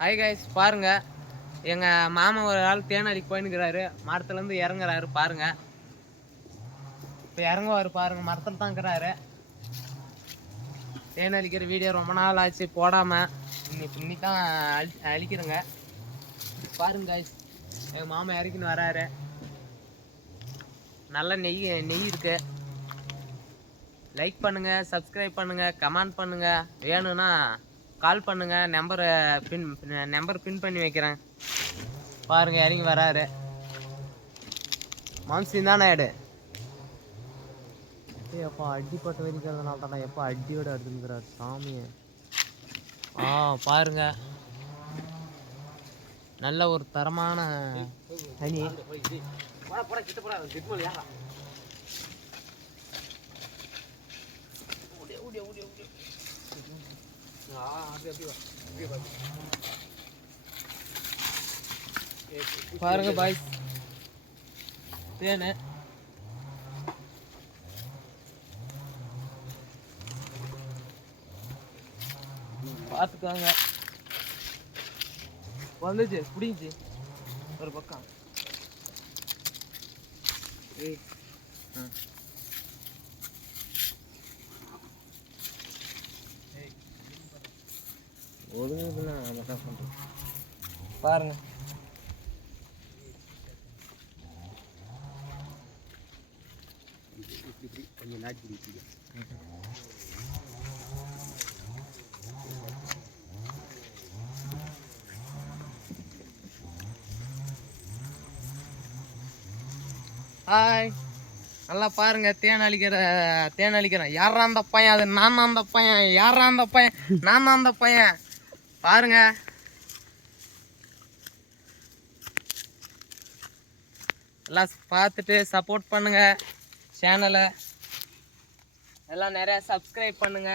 Hi guys, பாருங்க எங்க மாமா ஒரு ஆள் தேன் அடிக்க போயின்னுக்கிறாரு. மரத்துல இருந்து இறங்குறாரு பாருங்க. இப்போ இறங்குவாரு பாருங்க, மரத்துல தான் இருக்கிறாரு. தேன் அடிக்கிற வீடியோ ரொம்ப நாள் ஆச்சு போடாம, இன்னைக்கு தான் அழிக்கிறேங்க. பாருங்க கைஸ், எங்க மாமா இறக்கின்னு வராரு. நல்ல நெய் இருக்கு. லைக் பண்ணுங்க, சப்ஸ்கிரைப் பண்ணுங்க, கமெண்ட் பண்ணுங்க. வேணும்னா கால் பண்ணுங்க. நம்பர் பின் பண்ணி வைக்கிறேன். பாருங்க இறங்கி வராரு. மனுஷன் தானே எடு எப்போ அடிப்பட்ட வரைக்கிறதுனால தானே எப்போ அடியோட எடுத்துக்கிறாரு சாமியை. பாருங்க நல்ல ஒரு தரமான தனி. பாருங்க பாய், தேனு பார்த்துக்காங்க. வந்துச்சு பிடிச்சி ஒரு பக்கம். பாருங்க கொஞ்சம் நாட்டி. ஹாய், நல்லா பாருங்க தேன் அழிக்கிறேன். யாரா அந்த பையன்? அது நான் தான் அந்த பையன். யாரா அந்த பையன்? நான் தான் அந்த பையன். பாருங்க எல்லாம் பார்த்துட்டு சப்போர்ட் பண்ணுங்க. சேனலை எல்லாம் நிறைய சப்ஸ்கிரைப் பண்ணுங்க.